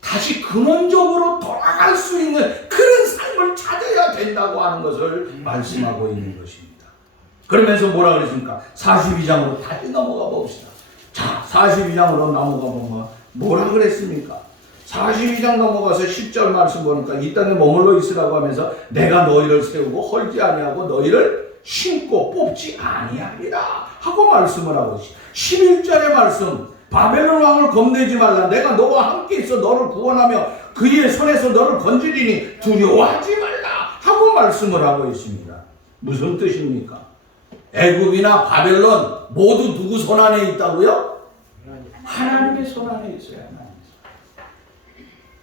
다시 근원적으로 돌아갈 수 있는 그런 삶을 찾아야 된다고 하는 것을 말씀하고 있는 것입니다. 그러면서 뭐라 그랬습니까? 42장으로 다시 넘어가 봅시다. 자, 42장으로 넘어가 보면 뭐라 그랬습니까? 42장 넘어가서 10절 말씀 보니까 이 땅에 머물러 있으라고 하면서 내가 너희를 세우고 헐지 아니하고 너희를 심고 뽑지 아니하리라 하고 말씀을 하고 11절의 말씀 바벨론 왕을 겁내지 말라 내가 너와 함께 있어 너를 구원하며 그의 손에서 너를 건지리니 두려워하지 말라 하고 말씀을 하고 있습니다. 무슨 뜻입니까? 애굽이나 바벨론 모두 누구 손 안에 있다고요? 하나님의 손 안에 있어요.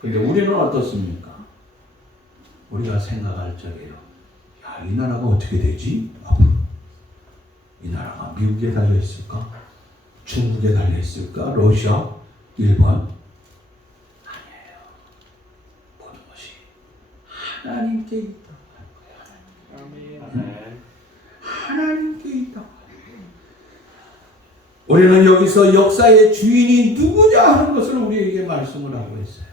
근데 우리는 어떻습니까? 우리가 생각할 적에요. 야, 이 나라가 어떻게 되지? 이 나라가 미국에 달려있을까? 중국에 달려있을까? 러시아? 일본? 아니에요. 모든 것이 하나님께 있다고 하는 거예요. 하나님께 있다고 하는 거예요. 우리는 여기서 역사의 주인이 누구냐 하는 것을 우리에게 말씀을 하고 있어요.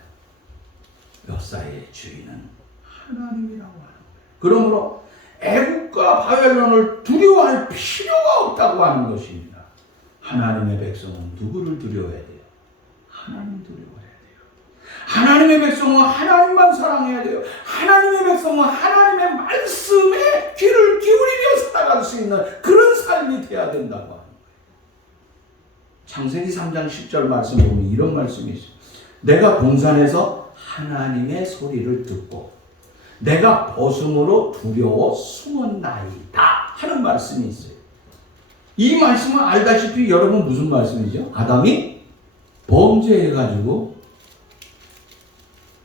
역사의 주인은 하나님이라고 하는 거예요. 그러므로 애국과 바벨론을 두려워할 필요가 없다고 하는 것입니다. 하나님의 백성은 누구를 두려워해야 돼요? 하나님 두려워해야 돼요. 하나님의 백성은 하나님만 사랑해야 돼요. 하나님의 백성은 하나님의 말씀에 귀를 기울이며 살아갈 수 있는 그런 삶이 돼야 된다고 하는 거예요. 창세기 3장 10절 말씀 보면 이런 말씀이 있어요. 내가 동산에서 하나님의 소리를 듣고 내가 벗음으로 두려워 숨었나이다 하는 말씀이 있어요. 이 말씀은 알다시피 여러분 무슨 말씀이죠? 아담이 범죄해가지고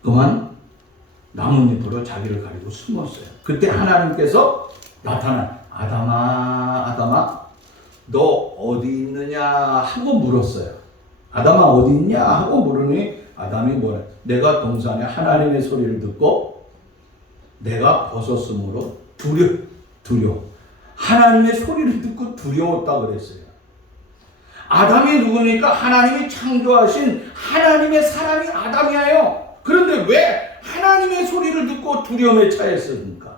그만 나뭇잎으로 자기를 가리고 숨었어요. 그때 하나님께서 나타나 아담아 아담아 너 어디 있느냐 하고 물었어요. 아담아 어디 있냐 하고 물으니 아담이 뭐래? 내가 동산에 하나님의 소리를 듣고 내가 벗었으므로 두려워. 하나님의 소리를 듣고 두려웠다 그랬어요. 아담이 누구니까 하나님이 창조하신 하나님의 사람이 아담이에요. 그런데 왜 하나님의 소리를 듣고 두려움에 처했습니까?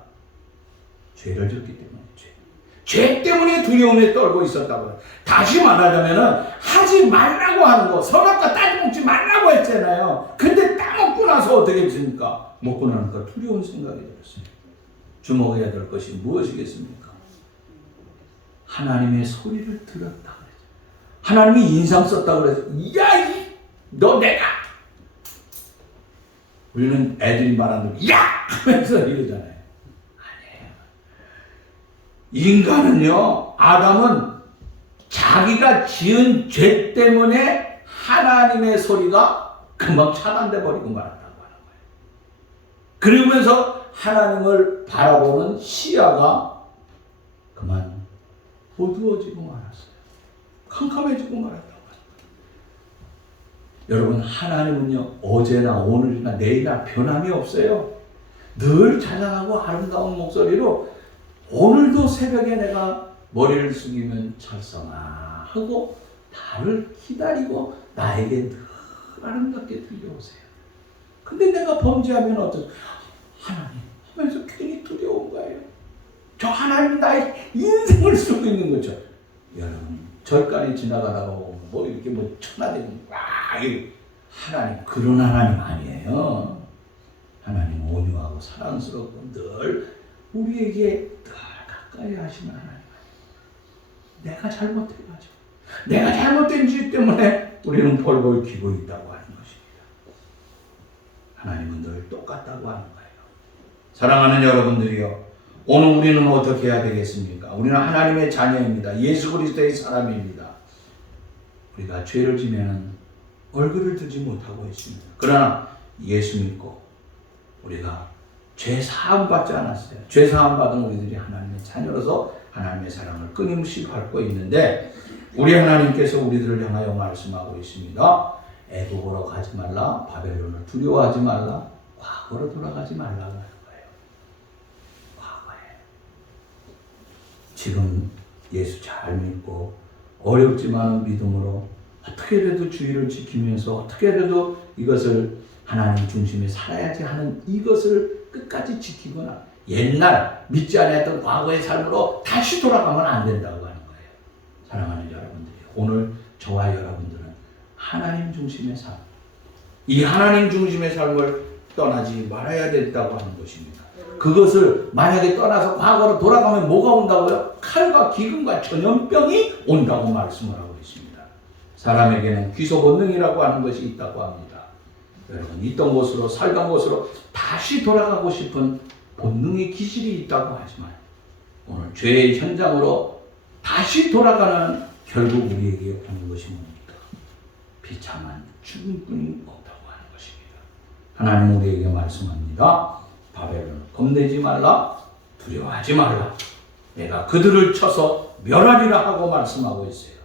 죄를 졌기 때문에. 죄 때문에 두려움에 떨고 있었다고요. 다시 말하자면 하지 말라고 하는 거, 선악과 따지 먹지 말라고 했잖아요. 근데 따먹고 나서 어떻게 됐습니까? 먹고 나니까 두려운 생각이 들었어요. 주목해야 될 것이 무엇이겠습니까? 하나님의 소리를 들었다 그랬어요. 하나님이 인상 썼다고 그랬어요. 야, 너 내가. 우리는 애들이 말하는 야! 하면서 이러잖아요. 인간은요, 아담은 자기가 지은 죄 때문에 하나님의 소리가 금방 차단돼 버리고 말았다고 하는 거예요. 그러면서 하나님을 바라보는 시야가 그만 어두워지고 말았어요. 캄캄해지고 말았다고 하는 거예요. 여러분, 하나님은요, 어제나 오늘이나 내일이나 변함이 없어요. 늘 찬양하고 아름다운 목소리로 오늘도 새벽에 내가 머리를 숙이면 철성아 하고 나를 기다리고 나에게 늘 아름답게 들려오세요. 근데 내가 범죄하면 하나님 하면서 괜히 두려운 거예요. 저 하나님 나의 인생을 쓰고 있는 거죠. 여러분 절간이 지나가다가 뭐 이렇게 뭐 천하되고 하나님 그런 하나님 아니에요. 하나님 온유하고 사랑스럽고 늘 우리에게 늘 가까이 하시는 하나님 아니에요. 내가 잘못해가지고 내가 잘못된 죄 때문에 우리는 벌벌 기고 있다고 하는 것입니다. 하나님은 늘 똑같다고 하는 거예요. 사랑하는 여러분들이요, 오늘 우리는 어떻게 해야 되겠습니까? 우리는 하나님의 자녀입니다. 예수 그리스도의 사람입니다. 우리가 죄를 지면 얼굴을 들지 못하고 있습니다. 그러나 예수 믿고 우리가 죄 사함 받지 않았어요. 죄 사함 받은 우리들이 하나님의 자녀로서 하나님의 사랑을 끊임없이 밟고 있는데 우리 하나님께서 우리들을 향하여 말씀하고 있습니다. 애국으로 가지 말라, 바벨론을 두려워하지 말라, 과거로 돌아가지 말라고 하는 거예요. 과거에 지금 예수 잘 믿고 어렵지만 믿음으로 어떻게라도 주의를 지키면서 어떻게라도 이것을 하나님 중심에 살아야지 하는 이것을 끝까지 지키거나 옛날 믿지 않았던 과거의 삶으로 다시 돌아가면 안 된다고 하는 거예요. 사랑하는 여러분들이 오늘 저와 여러분들은 하나님 중심의 삶, 이 하나님 중심의 삶을 떠나지 말아야 된다고 하는 것입니다. 그것을 만약에 떠나서 과거로 돌아가면 뭐가 온다고요? 칼과 기근과 전염병이 온다고 말씀을 하고 있습니다. 사람에게는 귀소 본능이라고 하는 것이 있다고 합니다. 여러분, 있던 곳으로 살던 곳으로 다시 돌아가고 싶은 본능의 기질이 있다고 하지만 오늘 죄의 현장으로 다시 돌아가는 결국 우리에게 오는 것이 뭡니까? 비참한 죽음뿐이 없다고 하는 것입니다. 하나님 우리에게 말씀합니다. 바벨론 겁내지 말라, 두려워하지 말라. 내가 그들을 쳐서 멸하리라 하고 말씀하고 있어요.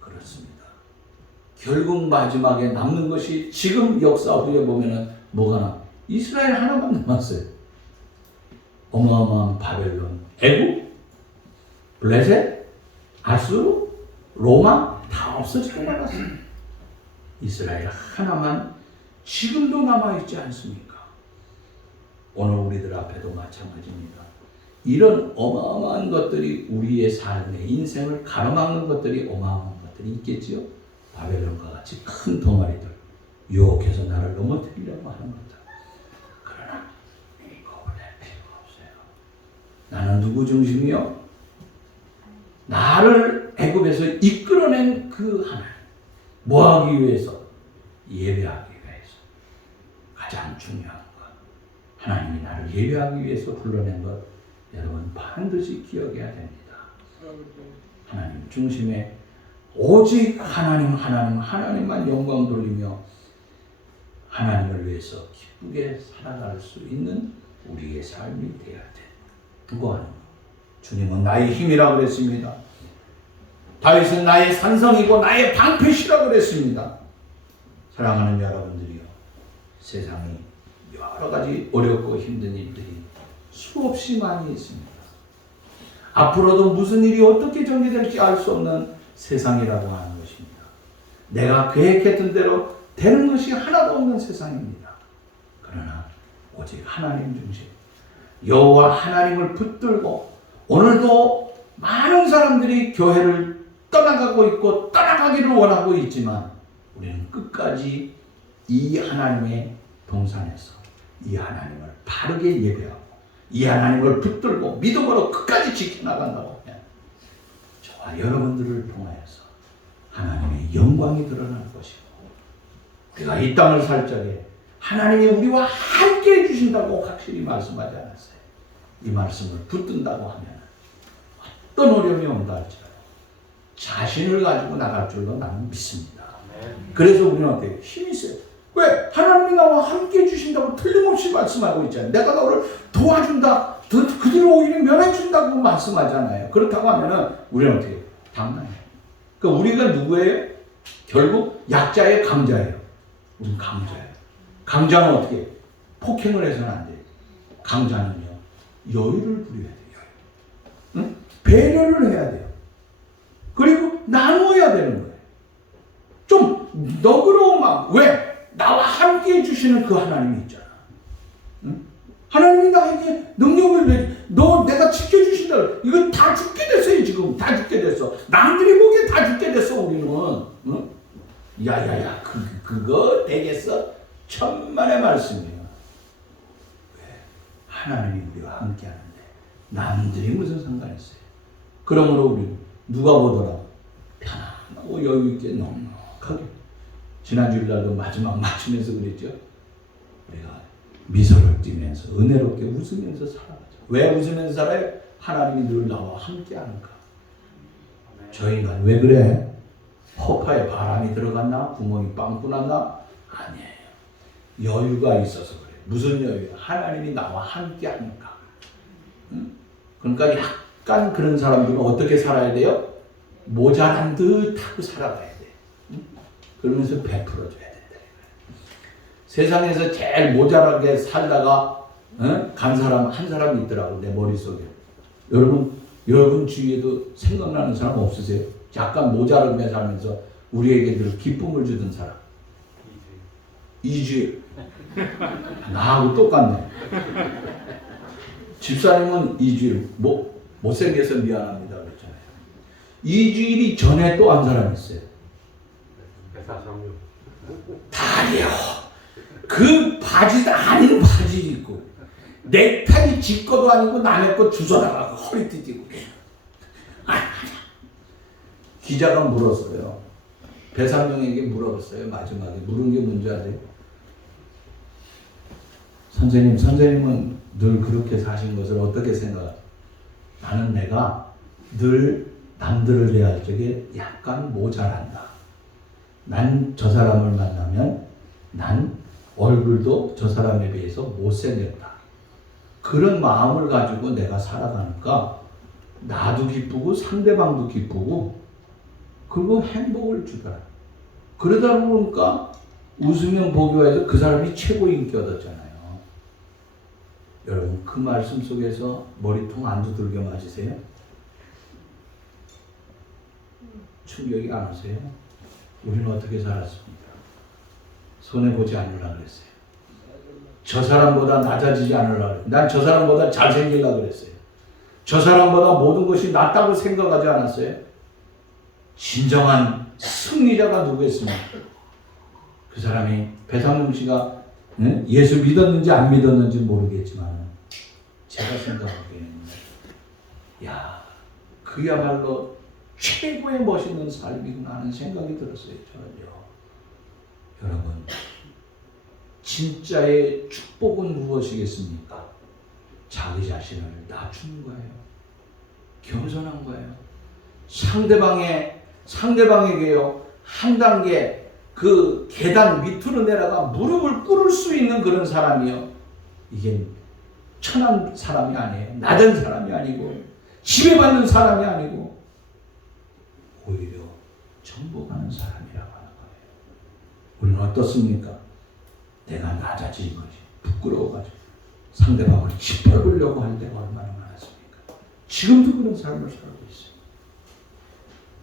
그렇습니다. 결국 마지막에 남는 것이 지금 역사 후에 보면은 뭐가 나? 이스라엘 하나만 남았어요. 어마어마한 바벨론, 애국, 블레셋, 아수르, 로마 다 없어지고 말았어요. 이스라엘 하나만 지금도 남아있지 않습니까? 오늘 우리들 앞에도 마찬가지입니다. 이런 어마어마한 것들이 우리의 삶의 인생을 가로막는 것들이 어마어마한 것들이 있겠지요. 바벨론과 같이 큰 덩어리들 유혹해서 나를 넘어뜨리려고 하는 것들. 그러나 겁을 낼 필요가 없어요. 나는 누구 중심이요? 나를 애굽에서 이끌어낸 그 하나님. 뭐하기 위해서? 예배하기 위해서. 가장 중요한 것. 하나님이 나를 예배하기 위해서 불러낸 것. 여러분 반드시 기억해야 됩니다. 하나님 중심에 오직 하나님만 영광 돌리며 하나님을 위해서 기쁘게 살아갈 수 있는 우리의 삶이 되어야 돼. 그거 하는 거. 주님은 나의 힘이라고 그랬습니다. 다윗은 나의 산성이고 나의 방패시라고 그랬습니다. 사랑하는 여러분들이요. 세상이 여러 가지 어렵고 힘든 일들이 수없이 많이 있습니다. 앞으로도 무슨 일이 어떻게 전개될지 알 수 없는 세상이라고 하는 것입니다. 내가 계획했던 대로 되는 것이 하나도 없는 세상입니다. 그러나 오직 하나님 중심, 여호와 하나님을 붙들고 오늘도 많은 사람들이 교회를 떠나가고 있고 떠나가기를 원하고 있지만 우리는 끝까지 이 하나님의 동산에서 이 하나님을 바르게 예배하고 이 하나님을 붙들고 믿음으로 끝까지 지켜나간다고 하면 저와 여러분들을 통하여서 하나님의 영광이 드러날 것이고 우리가 이 땅을 살 적에 하나님이 우리와 함께 해주신다고 확실히 말씀하지 않았어요. 이 말씀을 붙든다고 하면 어떤 어려움이 온다 할지라도 자신을 가지고 나갈 줄로 나는 믿습니다. 그래서 우리는 어때요? 힘이 있어요. 왜? 하나님이 나와 함께 해주신다고 틀림없이 말씀하고 있잖아요. 내가 너를 도와준다. 그들을 오히려 면해준다고 말씀하잖아요. 그렇다고 하면은 우리는 어떻게 해요? 당나요. 그러니까 우리가 누구예요? 결국 약자의 강자예요. 우리는 강자예요. 강자는 어떻게 해요? 폭행을 해서는 안 돼요. 강자는요. 여유를 부려야 돼요. 응? 배려를 해야 돼요. 그리고 나누어야 되는 거예요. 좀 너그러운 마음. 왜? 나와 함께 해주시는 그 하나님이 있잖아. 응? 하나님이 나에게 능력을 내가 지켜주신다. 이거 다 죽게 됐어요. 지금 다 죽게 됐어. 남들이 보기에 다 죽게 됐어. 우리는. 응? 야야야 그거 되겠어? 천만의 말씀이에요. 왜? 하나님이 우리와 함께 하는데 남들이 무슨 상관이 있어요. 그러므로 우리는 누가 보더라 편안하고 여유있게 넉넉하게 지난 주일날도 마지막 맞추면서 그랬죠. 우리가 미소를 띠면서 은혜롭게 웃으면서 살아가죠. 왜 웃으면서 살아요? 하나님이 늘 나와 함께 하는가. 저 인간 왜 그래? 허파에 바람이 들어갔나? 구멍이 빵꾸 났나? 아니에요. 여유가 있어서 그래. 무슨 여유야? 하나님이 나와 함께 하니까. 응? 그러니까 약간 그런 사람들은 어떻게 살아야 돼요? 모자란 듯 하고 살아가야 돼. 응? 그러면서 베풀어줘야 된다. 세상에서 제일 모자라게 살다가 간 사람 한 사람이 있더라고. 내 머릿속에. 여러분 주위에도 생각나는 사람 없으세요? 약간 모자라게 살면서 우리에게 늘 기쁨을 주던 사람. 이주일. 나하고 똑같네. 집사님은 이주일. 못생겨서 미안합니다. 그랬잖아요. 이주일이 전에 또 한 사람 있어요. 다리요. 그 바지 아닌 바지 입고 넥타이 지 거도 아니고 남의 거 주워다가 허리띠 띠고. 기자가 물었어요. 배상용에게 물어봤어요. 마지막에 물은 게 뭔지 아세요? 선생님은 늘 그렇게 사신 것을 어떻게 생각해요? 나는 내가 늘 남들을 대할 적에 약간 모자란다. 난 저 사람을 만나면 난 얼굴도 저 사람에 비해서 못생겼다. 그런 마음을 가지고 내가 살아가니까 나도 기쁘고 상대방도 기쁘고 그리고 행복을 주더라. 그러다 보니까 웃으면 복이 와서 그 사람이 최고 인기 얻었잖아요. 여러분 그 말씀 속에서 머리통 안 두들겨 맞으세요? 충격이 안 오세요? 우리는 어떻게 살았습니까? 손해보지 않으려고 그랬어요. 저 사람보다 낮아지지 않으려고 그랬어요. 난 저 사람보다 잘생기려고 그랬어요. 저 사람보다 모든 것이 낫다고 생각하지 않았어요? 진정한 승리자가 누구였습니까? 그 사람이 배상용 씨가 예수 믿었는지 안 믿었는지 모르겠지만 제가 생각하기에는 야 그야말로 최고의 멋있는 삶이구나 하는 생각이 들었어요. 저는요. 여러분 진짜의 축복은 무엇이겠습니까? 자기 자신을 낮추는 거예요. 겸손한 거예요. 상대방에게요 한 단계 그 계단 밑으로 내려가 무릎을 꿇을 수 있는 그런 사람이요. 이게 천한 사람이 아니에요. 낮은 사람이 아니고 지배받는 사람이 아니고 오히려 정복하는 사람이라고 하는 거예요. 우리는 어떻습니까? 내가 낮아진 거지. 부끄러워가지고 상대방을 짓밟으려고 할 때가 얼마나 많았습니까? 지금도 그런 삶을 살고 있어요.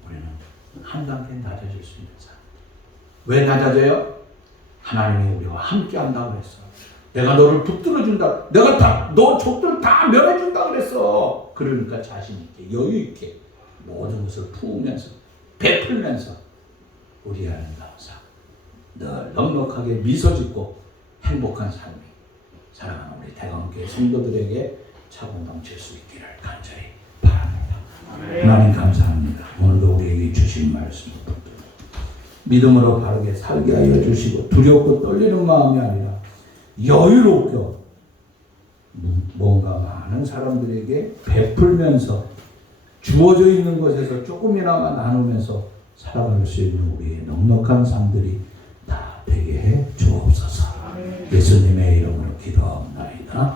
우리는 한 단계 낮아질 수 있는 사람. 왜 낮아져요? 하나님이 우리와 함께 한다고 그랬어. 내가 너를 붙들어준다. 내가 너 족들 다 면해준다 그랬어. 그러니까 자신있게 여유있게 모든 것을 부으면서 베풀면서 우리 아름다운 늘 넉넉하게 미소 짓고 행복한 삶이 사랑하는 우리 대광교회 성도들에게 차고 넘칠 수 있기를 간절히 바랍니다. 하나님 감사합니다. 오늘도 우리에게 주신 말씀을 붙들어 믿음으로 바르게 살게 하여 주시고 두렵고 떨리는 마음이 아니라 여유롭게 뭔가 많은 사람들에게 베풀면서 주어져 있는 것에서 조금이나마 나누면서 살아갈 수 있는 우리의 넉넉한 삶들이 다 되게 해 주옵소서. 예수님의 이름으로 기도하옵나이다.